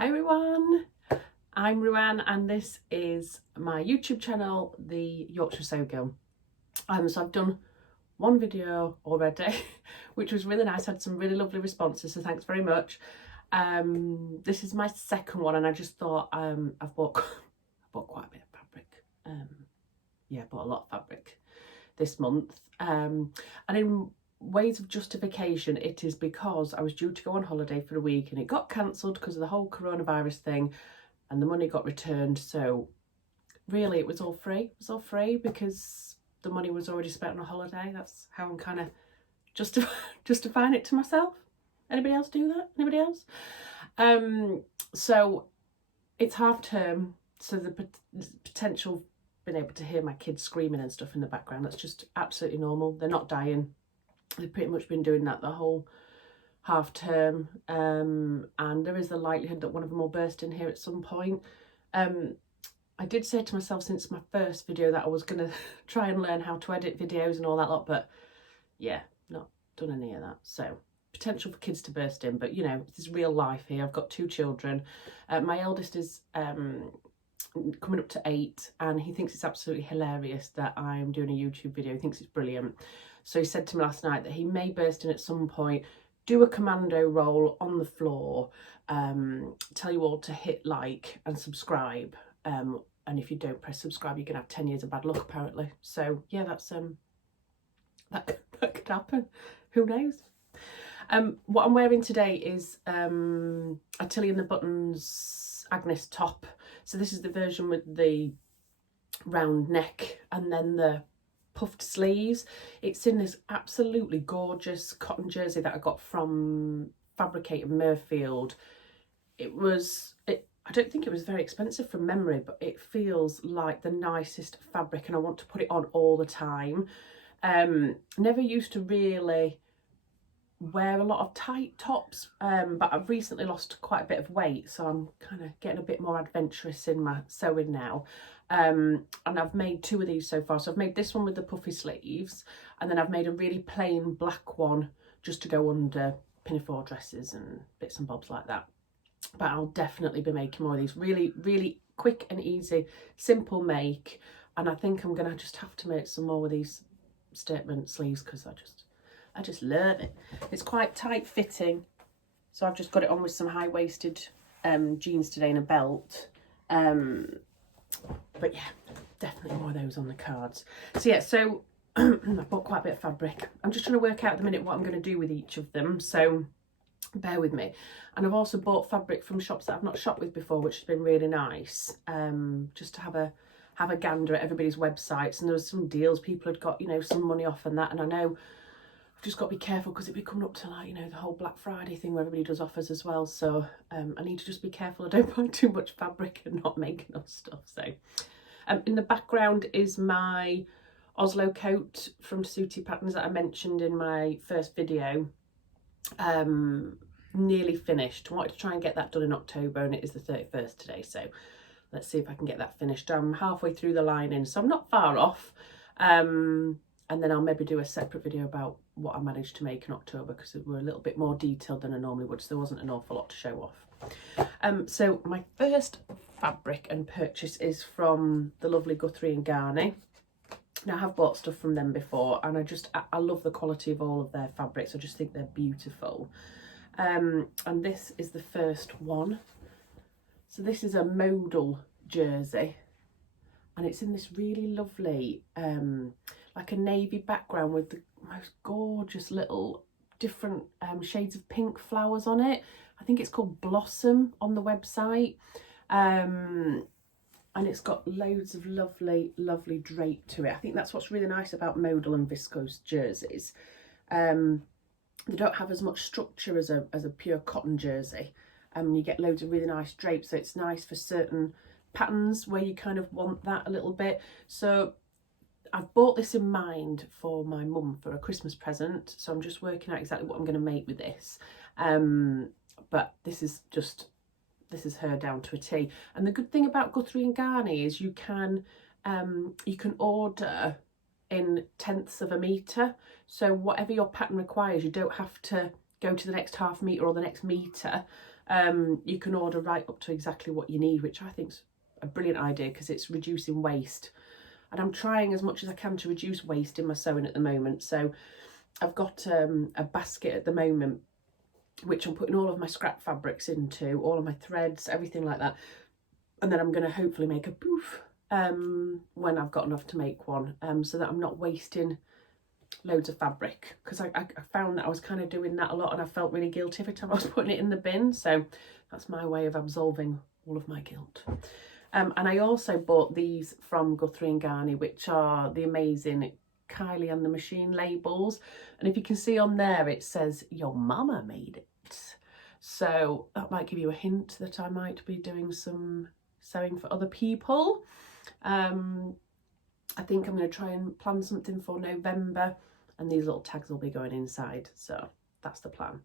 Hi everyone, I'm Ruan and this is my YouTube channel, the Yorkshire Sew Girl. So I've done one video already, which was really nice. I had some really lovely responses, so thanks very much. This is my second one and I just thought I've bought quite a bit of fabric. I bought a lot of fabric this month. And in ways of justification, it is because I was due to go on holiday for a week and it got cancelled because of the whole coronavirus thing and the money got returned. So really it was all free. It was all free because the money was already spent on a holiday. That's how I'm kind of justifying it to myself. Anybody else do that? Anybody else? So it's half term, so the potential being able to hear my kids screaming and stuff in the background, that's just absolutely normal. They're not dying. They've pretty much been doing that the whole half term, and there is the likelihood that one of them will burst in here at some point. I did say to myself since my first video that I was going to try and learn how to edit videos and all that lot, but yeah, not done any of that. So potential for kids to burst in, but you know, this is real life here. I've got two children. My eldest is coming up to 8 and he thinks it's absolutely hilarious that I'm doing a YouTube video. He thinks it's brilliant. So he said to me last night that he may burst in at some point, do a commando roll on the floor, tell you all to hit like and subscribe. And if you don't press subscribe, you can have 10 years of bad luck apparently. So yeah, that's that could happen. Who knows? What I'm wearing today is a Tilly and the Buttons Agnes top. So this is the version with the round neck and then the puffed sleeves. It's in this absolutely gorgeous cotton jersey that I got from Fabricate in Murfield. I don't think it was very expensive from memory, but it feels like the nicest fabric and I want to put it on all the time. Never used to really wear a lot of tight tops, but I've recently lost quite a bit of weight, so I'm kind of getting a bit more adventurous in my sewing now. And I've made 2 of these so far. So I've made this one with the puffy sleeves, and then I've made a really plain black one just to go under pinafore dresses and bits and bobs like that. But I'll definitely be making more of these. Really, really quick and easy, simple make. And I think I'm gonna just have to make some more with these statement sleeves because I just love it. It's quite tight fitting, so I've just got it on with some high-waisted jeans today and a belt. But yeah, definitely more of those on the cards. So yeah, so I bought quite a bit of fabric. I'm just trying to work out at the minute what I'm going to do with each of them, so bear with me. And I've also bought fabric from shops that I've not shopped with before, which has been really nice, just to have a gander at everybody's websites. And there was some deals people had got, you know, some money off and that, and I know I've just got to be careful because it'll be coming up to, like, you know, the whole Black Friday thing where everybody does offers as well. So I need to just be careful I don't buy too much fabric and not make enough stuff. So in the background is my Oslo coat from Tessuti Patterns that I mentioned in my first video. Nearly finished. I wanted to try and get that done in October and it is the 31st today. So let's see if I can get that finished. I'm halfway through the lining, so I'm not far off. And then I'll maybe do a separate video about what I managed to make in October because we're a little bit more detailed than I normally would, so there wasn't an awful lot to show off. So my first fabric and purchase is from the lovely Guthrie and Garney. Now I have bought stuff from them before and I love the quality of all of their fabrics. I just think they're beautiful. And this is the first one. So this is a modal jersey and it's in this really lovely like a navy background with the most gorgeous little different shades of pink flowers on it. I think it's called Blossom on the website. And it's got loads of lovely drape to it. I think that's what's really nice about modal and viscose jerseys. They don't have as much structure as a pure cotton jersey. You get loads of really nice drape, so it's nice for certain patterns where you kind of want that a little bit. So I've bought this in mind for my mum for a Christmas present, so I'm just working out exactly what I'm going to make with this. But this is her down to a T. And the good thing about Guthrie and Garney is you can order in tenths of a metre. So whatever your pattern requires, you don't have to go to the next half metre or the next metre. You can order right up to exactly what you need, which I think's a brilliant idea because it's reducing waste. And I'm trying as much as I can to reduce waste in my sewing at the moment. So I've got a basket at the moment, which I'm putting all of my scrap fabrics into, all of my threads, everything like that. And then I'm going to hopefully make a poof when I've got enough to make one, so that I'm not wasting loads of fabric, because I found that I was kind of doing that a lot and I felt really guilty every time I was putting it in the bin. So that's my way of absolving all of my guilt. And I also bought these from Guthrie and Garney, which are the amazing Kylie and the Machine labels. And if you can see on there, it says your mama made it. So that might give you a hint that I might be doing some sewing for other people. I think I'm going to try and plan something for November, and these little tags will be going inside. So that's the plan.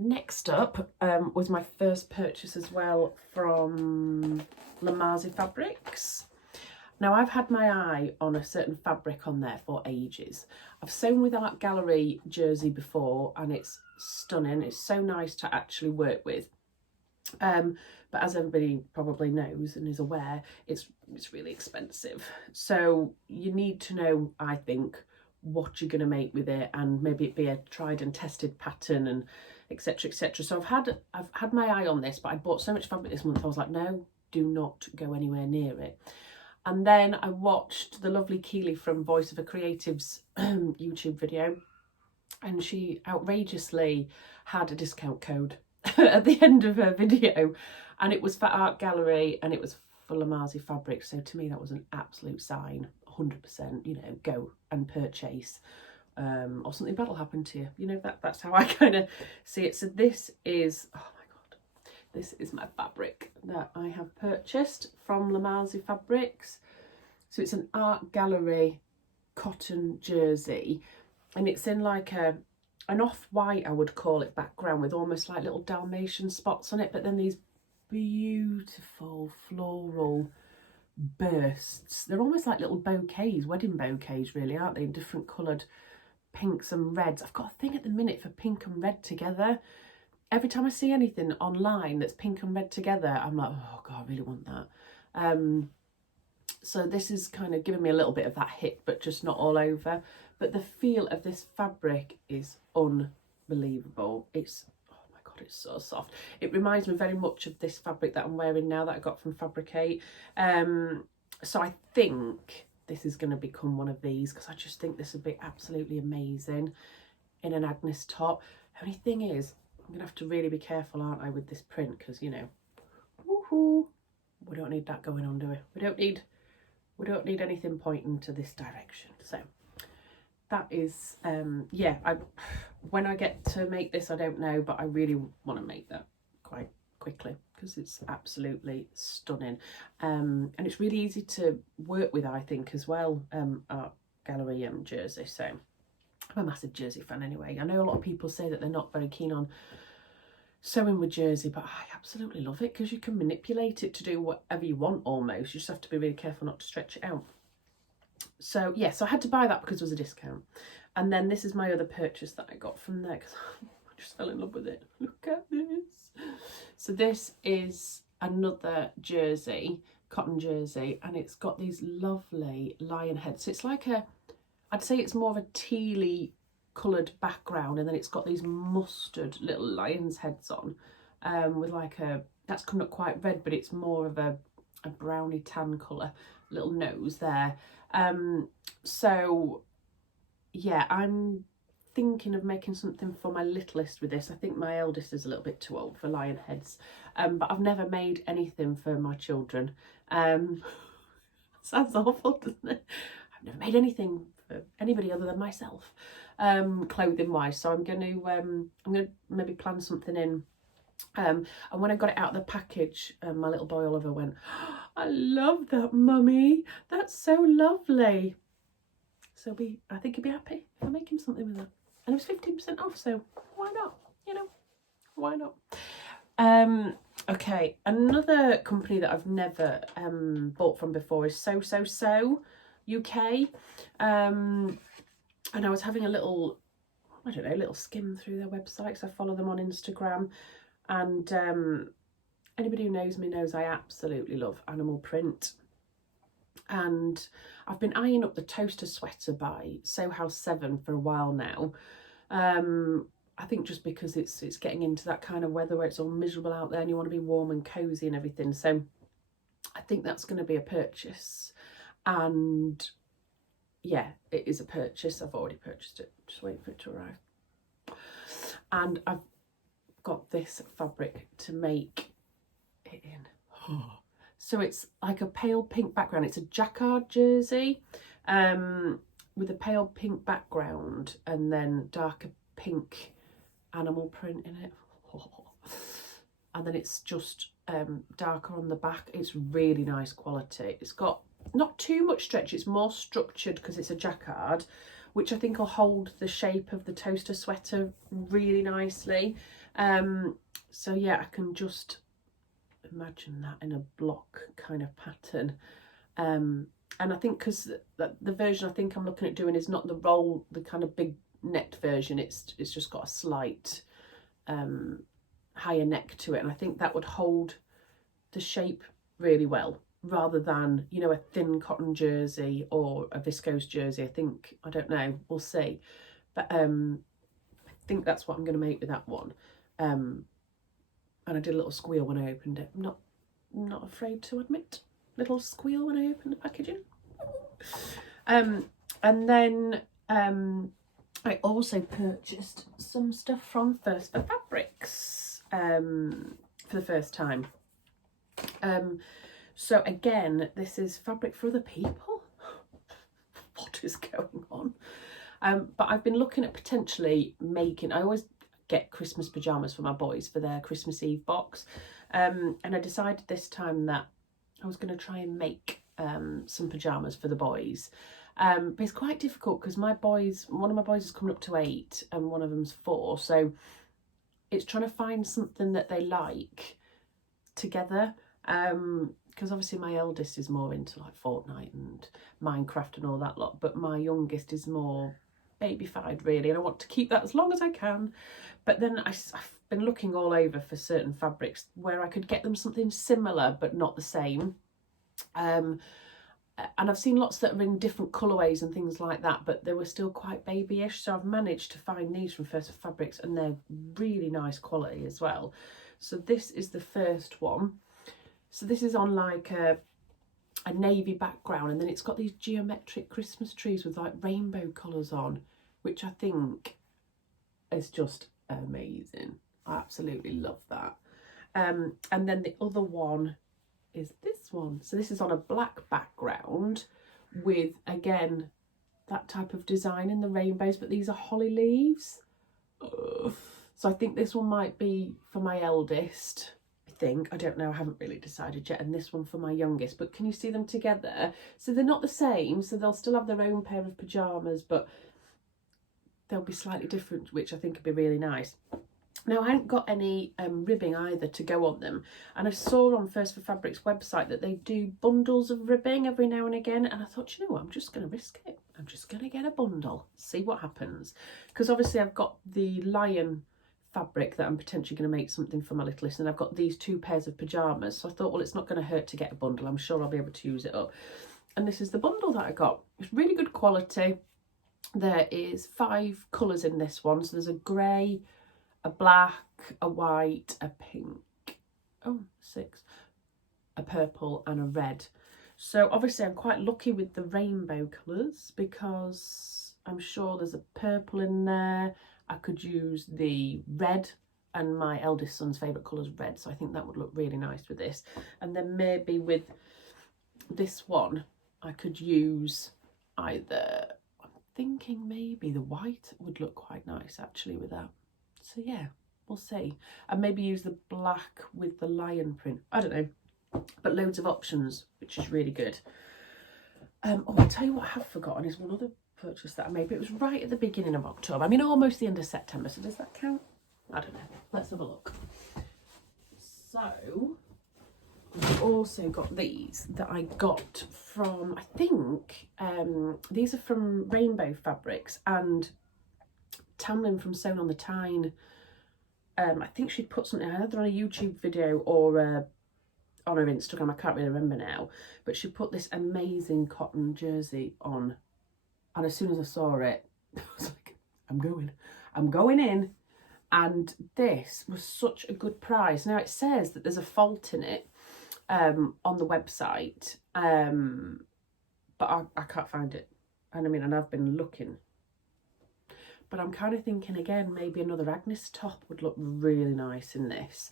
Next up was my first purchase as well from Lamazi Fabrics. Now, I've had my eye on a certain fabric on there for ages. I've sewn with Art Gallery jersey before and it's stunning. It's so nice to actually work with. But as everybody probably knows and is aware, it's really expensive. So you need to know, I think, what you're going to make with it, and maybe it be a tried and tested pattern, and etc, etc. So I've had my eye on this, but I bought so much fabric this month I was like, no, do not go anywhere near it. And then I watched the lovely Keely from Voice of a Creative's YouTube video, and she outrageously had a discount code at the end of her video, and it was for Art Gallery and it was for Lamazi Fabrics. So to me that was an absolute sign, 100%, you know, go and purchase, or something bad will happen to you. You know, that's how I kind of see it. So this is, oh my god, this is my fabric that I have purchased from Lamazi Fabrics. So it's an Art Gallery cotton jersey, and it's in like an off-white, I would call it, background with almost like little Dalmatian spots on it, but then these beautiful floral bursts. They're almost like little bouquets, wedding bouquets really, aren't they, in different coloured pinks and reds. I've got a thing at the minute for pink and red together. Every time I see anything online that's pink and red together, I'm like, oh god, I really want that. So this is kind of giving me a little bit of that hit, but just not all over. But the feel of this fabric is unbelievable. It's, oh my god, it's so soft. It reminds me very much of this fabric that I'm wearing now that I got from Fabricate. So I think this is going to become one of these, because I just think this would be absolutely amazing in an Agnes top. The only thing is, I'm going to have to really be careful, aren't I, with this print, because, you know, woohoo, we don't need that going on, do we? We don't need anything pointing to this direction. So that is, yeah, when I get to make this, I don't know, but I really want to make that quite quickly because it's absolutely stunning. And it's really easy to work with, I think, as well, Art Gallery jersey. So I'm a massive jersey fan anyway. I know a lot of people say that they're not very keen on sewing with jersey, but I absolutely love it because you can manipulate it to do whatever you want almost. You just have to be really careful not to stretch it out. So yeah, so I had to buy that because it was a discount. And then this is my other purchase that I got from there because I just fell in love with it. Look at this. So this is another jersey, cotton jersey, and it's got these lovely lion heads. So it's like a, I'd say it's more of a tealy coloured background, and then it's got these mustard little lion's heads on, with like a, that's coming up quite red, but it's more of a browny tan colour, little nose there. So yeah, I'm thinking of making something for my littlest with this. I think my eldest is a little bit too old for lion heads, but I've never made anything for my children. Sounds awful, doesn't it? I've never made anything for anybody other than myself, clothing wise. So I'm going to maybe plan something in. And when I got it out of the package, my little boy Oliver went, oh, I love that, mummy, that's so lovely. So I think he'd be happy if I make him something with that. And it was 15% off, so why not? You know, why not? Okay, another company that I've never bought from before is So UK. And I was having a little, I don't know, a little skim through their websites. I follow them on Instagram, and anybody who knows me knows I absolutely love animal print. And I've been eyeing up the toaster sweater by Sew House 7 for a while now. I think just because it's getting into that kind of weather where it's all miserable out there and you want to be warm and cozy and everything. So I think that's going to be a purchase. And yeah, it is a purchase. I've already purchased it. Just waiting for it to arrive. And I've got this fabric to make it in. So it's like a pale pink background. It's a jacquard jersey with a pale pink background and then darker pink animal print in it. And then it's just darker on the back. It's really nice quality. It's got not too much stretch. It's more structured because it's a jacquard, which I think will hold the shape of the toaster sweater really nicely. So yeah, I can just imagine that in a block kind of pattern. And I think because the version I think I'm looking at doing is not the kind of big necked version. It's just got a slight higher neck to it, and I think that would hold the shape really well, rather than, you know, a thin cotton jersey or a viscose jersey. I don't know, we'll see. But I think that's what I'm going to make with that one. And I did a little squeal when I opened it. I'm not afraid to admit, little squeal when I opened the packaging. And then I also purchased some stuff from First for Fabrics for the first time. So again, this is fabric for other people. What is going on? But I've been looking at potentially making, I always get Christmas pyjamas for my boys for their Christmas Eve box. And I decided this time that I was going to try and make some pyjamas for the boys. But it's quite difficult because one of my boys is coming up to 8 and one of them's 4. So it's trying to find something that they like together. Because obviously my eldest is more into like Fortnite and Minecraft and all that lot. But my youngest is more babyfied really. And I want to keep that as long as I can. But then I've been looking all over for certain fabrics where I could get them something similar but not the same. And I've seen lots that are in different colourways and things like that, but they were still quite babyish. So I've managed to find these from First Fabrics, and they're really nice quality as well. So this is the first one. So this is on like a navy background, and then it's got these geometric Christmas trees with like rainbow colours on, which I think is just amazing. I absolutely love that. And then the other one is this one. So this is on a black background with, again, that type of design in the rainbows, but these are holly leaves. So I think this one might be for my eldest, I don't know, I haven't really decided yet, and this one for my youngest. But can you see them together? So they're not the same, so they'll still have their own pair of pyjamas, but they'll be slightly different, which I think would be really nice. Now, I haven't got any ribbing either to go on them, and I saw on First for Fabrics website that they do bundles of ribbing every now and again, and I thought, you know what, I'm just going to risk it. I'm just going to get a bundle, see what happens. Because obviously I've got the lion fabric that I'm potentially going to make something for my littlest, and I've got these 2 pairs of pyjamas, so I thought, well, it's not going to hurt to get a bundle. I'm sure I'll be able to use it up. And this is the bundle that I got. It's really good quality. There is 5 colours in this one, so there's a grey, a black, a white, a pink, 6, a purple and a red. So obviously I'm quite lucky with the rainbow colours, because I'm sure there's a purple in there. I could use the red, and my eldest son's favourite colour is red, so I think that would look really nice with this. And then maybe with this one I could use either, I'm thinking maybe the white would look quite nice actually with that. So yeah, we'll see. And maybe use the black with the lion print. I don't know. But loads of options, which is really good. Oh, I'll tell you what I have forgotten is one other purchase that I made, but it was right at the beginning of October. I mean, almost the end of September. So does that count? I don't know. Let's have a look. So I've also got these that I got from, I think, these are from Rainbow Fabrics, and Tamlin from Sewn on the Tyne. I think she'd put something either on a YouTube video or on her Instagram, I can't really remember now, but she put this amazing cotton jersey on, and as soon as I saw it, I was like, I'm going in. And this was such a good price. Now it says that there's a fault in it on the website, but I can't find it. And I mean, and I've been looking, but I'm kind of thinking again, maybe another Agnes top would look really nice in this.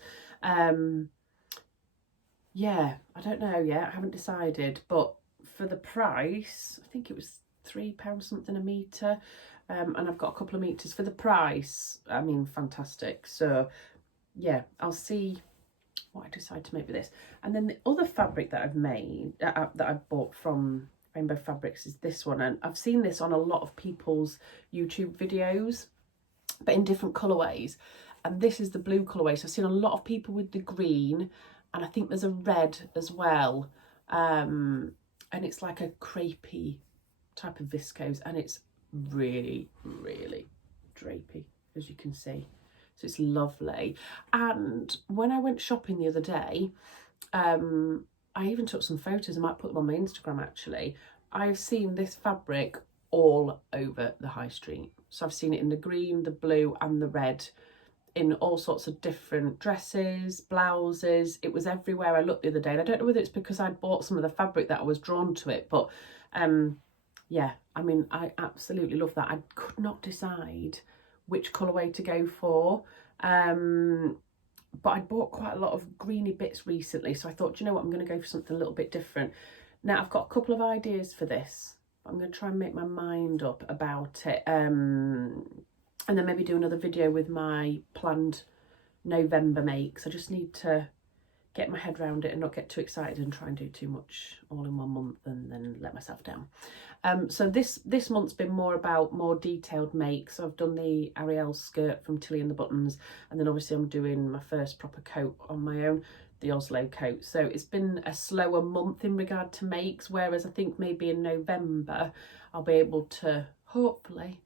Yeah, I don't know yet. I haven't decided, but for the price, I think it was £3 something a metre. And I've got a couple of meters for the price. I mean, fantastic. So yeah, I'll see what I decide to make with this. And then the other fabric that I've made, that I've bought from Rainbow Fabrics, is this one. And I've seen this on a lot of people's YouTube videos, but in different colourways. And this is the blue colourway. So I've seen a lot of people with the green, and I think there's a red as well. And it's like a crepey type of viscose, and it's really, really drapey, as you can see. So it's lovely. And when I went shopping the other day, I even took some photos. I might put them on my Instagram actually. I've seen this fabric all over the high street. So I've seen it in the green, the blue and the red, in all sorts of different dresses, blouses. It was everywhere I looked the other day. And I don't know whether it's because I'd bought some of the fabric that I was drawn to it, but yeah, I mean, I absolutely love that. I could not decide which colourway to go for, but I bought quite a lot of greeny bits recently, so I thought, you know what, I'm going to go for something a little bit different. Now, I've got a couple of ideas for this. I'm going to try and make my mind up about it, and then maybe do another video with my planned November makes. I just need to get my head around it and not get too excited and try and do too much all in 1 month and then let myself down. So this month's been more about more detailed makes. So I've done the Ariel skirt from Tilly and the Buttons, and then obviously I'm doing my first proper coat on my own, the Oslo coat. So it's been a slower month in regard to makes, whereas I think maybe in November I'll be able to hopefully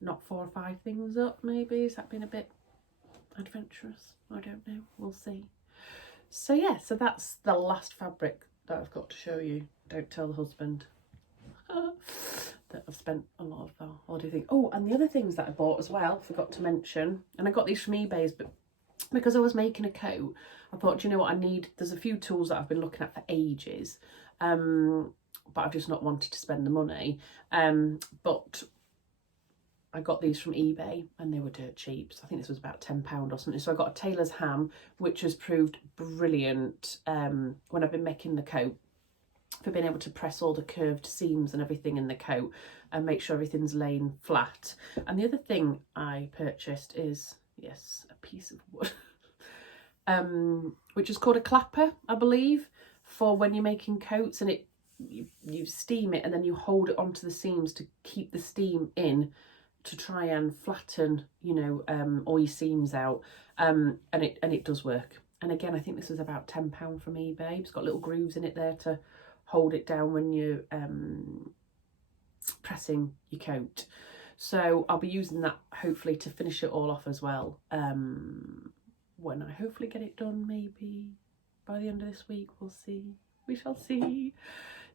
knock 4 or 5 things up. Maybe, has that been a bit adventurous? I don't know, we'll see. So yeah, so that's the last fabric that I've got to show you. Don't tell the husband that I've spent a lot of the holiday thing. Oh, and the other things that I bought as well, forgot to mention, and I got these from eBay, but because I was making a coat, I thought, you know what, there's a few tools that I've been looking at for ages, but I've just not wanted to spend the money, but I got these from eBay and they were dirt cheap. So I think this was about £10 or something. So I got a tailor's ham, which has proved brilliant when I've been making the coat, for being able to press all the curved seams and everything in the coat and make sure everything's laying flat. And the other thing I purchased is, yes, a piece of wood, which is called a clapper, I believe, for when you're making coats, and you steam it and then you hold it onto the seams to keep the steam in, to try and flatten, you know, all your seams out, and it does work. And again, I think this was about £10 from eBay. It's got little grooves in it there to hold it down when you're pressing your coat. So I'll be using that hopefully to finish it all off as well, when I hopefully get it done, maybe by the end of this week. We'll see, we shall see.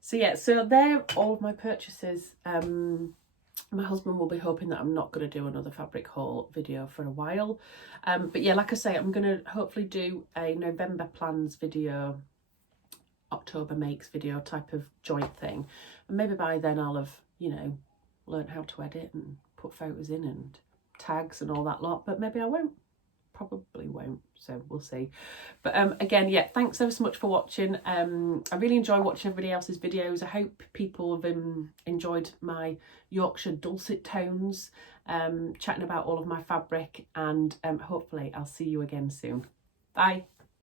So yeah, so they're all of my purchases. My husband will be hoping that I'm not going to do another fabric haul video for a while, but yeah, like I say, I'm going to hopefully do a November plans video, October makes video type of joint thing, and maybe by then I'll have, you know, learned how to edit and put photos in and tags and all that lot, but maybe I won't, probably won't, so we'll see. But again, yeah, thanks ever so much for watching. I really enjoy watching everybody else's videos. I hope people have enjoyed my Yorkshire dulcet tones, chatting about all of my fabric, and hopefully I'll see you again soon. Bye.